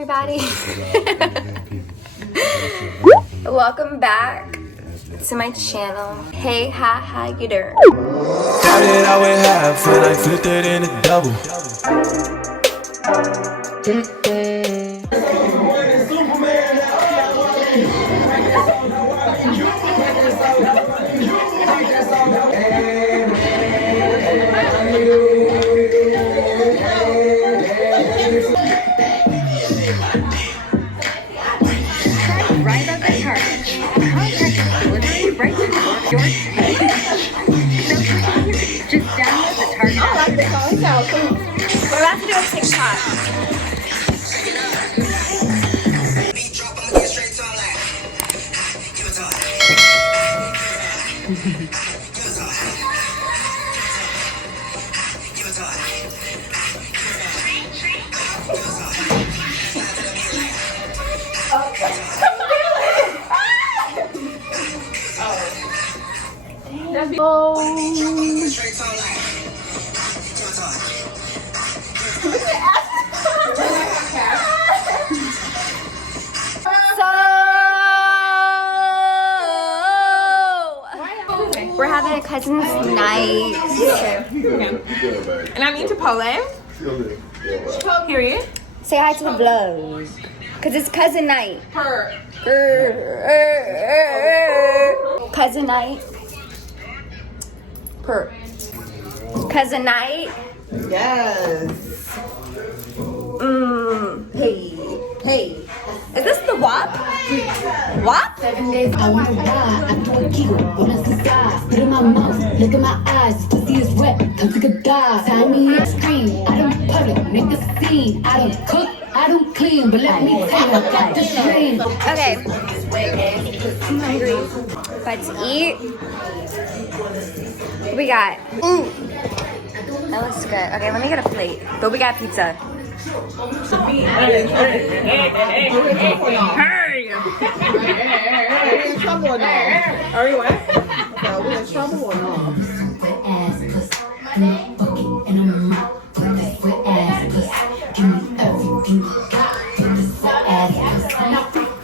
everybody. Welcome back to my channel. Hey, how you doing? Started out with half and I flipped it in a double. Right up the cart. Contact delivery right to your page. Just download the Target. I like this. We're about to do a TikTok. We're having a cousin's night. And I'm in Chipotle. Period. Say hi to the vlog. Cause it's cousin night. Cousin night. Cousin night. Yes. Hey. Is this the WAP? WAP? 7 days, I wanna ride. I do a kegel, roll us the size. Put in my mouth, look in my eyes. Pussy is wet, come take a dive. Tie me up, scream. I don't puddle, make a scene. I don't cook, I don't clean. But let me tell you, I got the dream. Okay. I'm hungry. Let's eat. What we got? Ooh. That looks good. Okay, let me get a plate. But we got pizza. Hey! Are we in trouble or no? Are we what? Are we in trouble or no? Ass pussy, fucking in a mouth. Put this wet ass pussy. Give me everything you got. Put this wet ass pussy.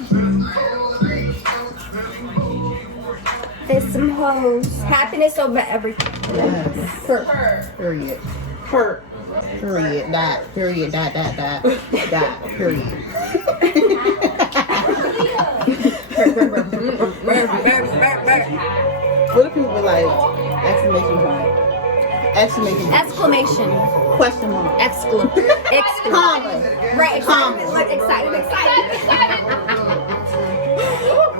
There's some hoes. Happiness over everything. Period. Period. Dot. Period. Dot. Period. What if people be like exclamation point? Exclamation. Question mark. Exclamation. Right. Comma. Like excited.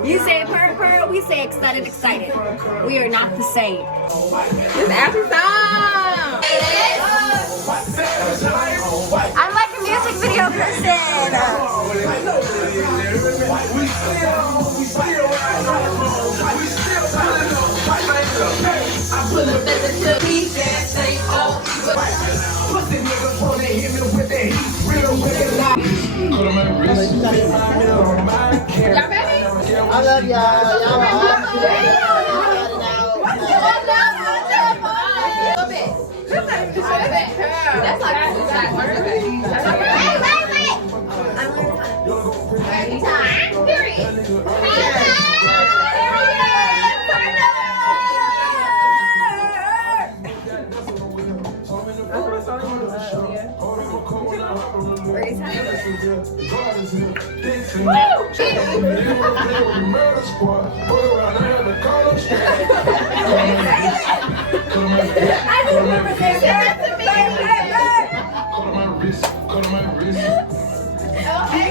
You say purr, we say excited. We are not the same. It's after time. I'm like a music video person. I love y'all. That's I just remember saying that to me. Okay,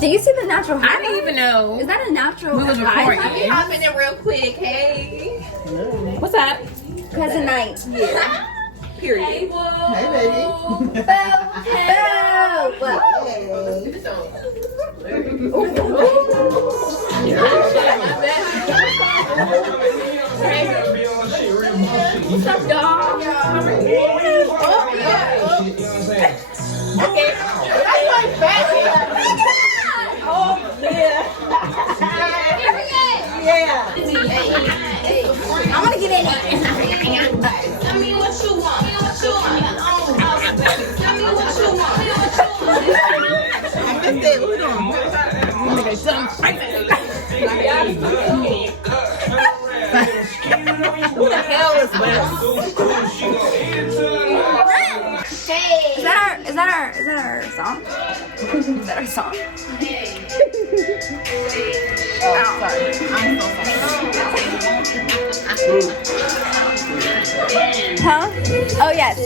Do you see the natural hair? I didn't even know. Is that a natural? We was recording. Let me hop in there real quick. Hey. What's up? Cousin night. Period. Hey, baby. What's up, dog? Okay. That's my back. Oh, yeah. Yeah. I want to get in. That's it. What we doing? Nigga, jump crazy. Who the hell is Wes? Hey. Is that our song? Is that our song? Oh, sorry. I'm so sorry. Huh? Oh yes.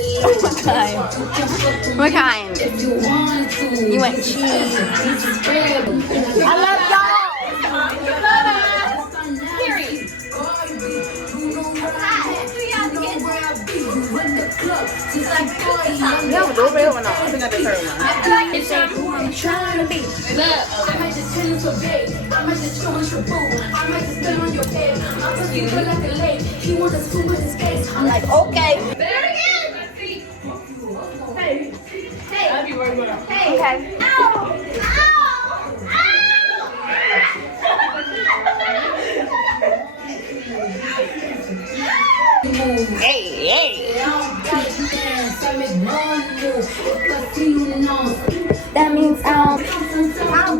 What kind? You went cheese. I love y'all. Period. Yeah, but those real one. I think I just heard one. I'm trying to be. I might just turn into a babe. I might just throw in your boot. I might just spit on your head. I'm just you like a lake. He wants to school with his face. I'm like, Okay. There it is. Hey. Hey. Hey. Okay. Ow. Ow. Hey, hey. That means I'm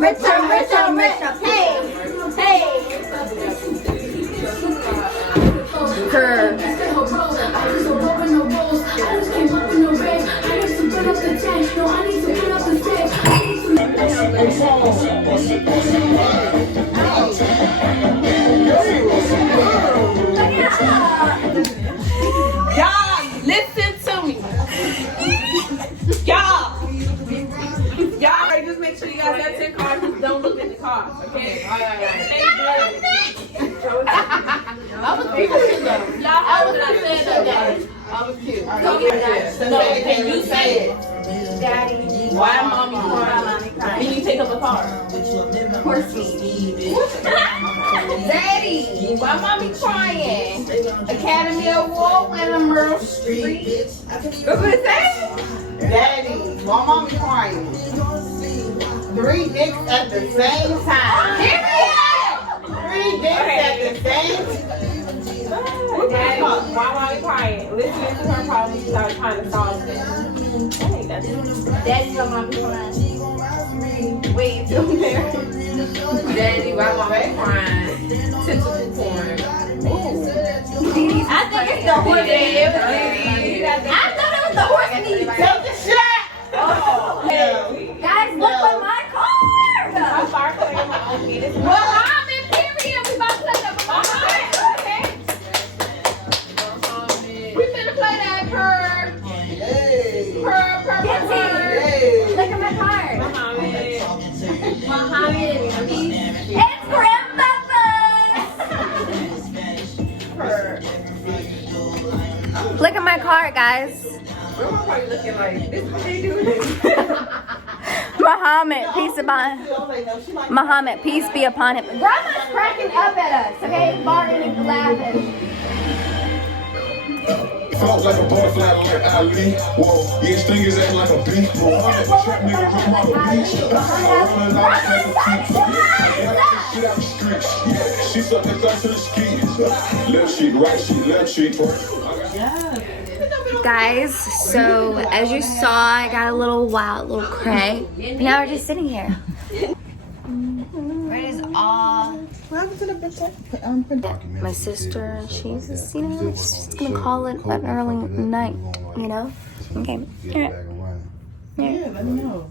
rich, I'm rich, I'm rich. Hey. Hey. her. Y'all, listen to me. Y'all, just make sure you guys got 10 cards. Just don't look at the cards, okay? All right. I was cute. Y'all heard what I said that day. I was cute. No, can you say it? Daddy, why mommy crying? Can you take up a card? Daddy, why mommy crying? Academy Award winner Meryl Streep. That's what it says? Daddy, why mommy crying? 3 dicks at the same time. 3 dicks at the same time. Daddy, why mommy crying? Listening to her problems without trying to solve them. I think that's it. Daddy, why mommy crying? Wait, you there? Daddy, why mommy crying? Typical porn. I think it's the horse meat. I thought it was the horse meat. Take the shit! Guys, look at my card. I'm sorry for my own penis. Well, I'm in period. We about to touch up on my okay? We finna play that purr. Hey! Purr. Hey! Look at my card. Mohammed. It's grandmother. Look at my card, guys. We're probably looking like, this is what they do. Muhammad, peace upon Muhammad, peace be upon him. Grandma's cracking up at us, okay? Barton and laughing. Felt like a butterfly like Ali. Whoa, yeah, stingers acting like a beast. Bro, I'm a trap nigga from out the beach. Rolling out like a teeth. Shit out the streets. Yeah, she sucked us out to the skis. Left cheek, right cheek, left cheek. Guys, so as you saw, I got a little wild, little cray. And now we're just sitting here. It is all What happened to the my sister. She's, you know, she's just gonna call it an early night, you know? Okay. All right. Yeah, let me know.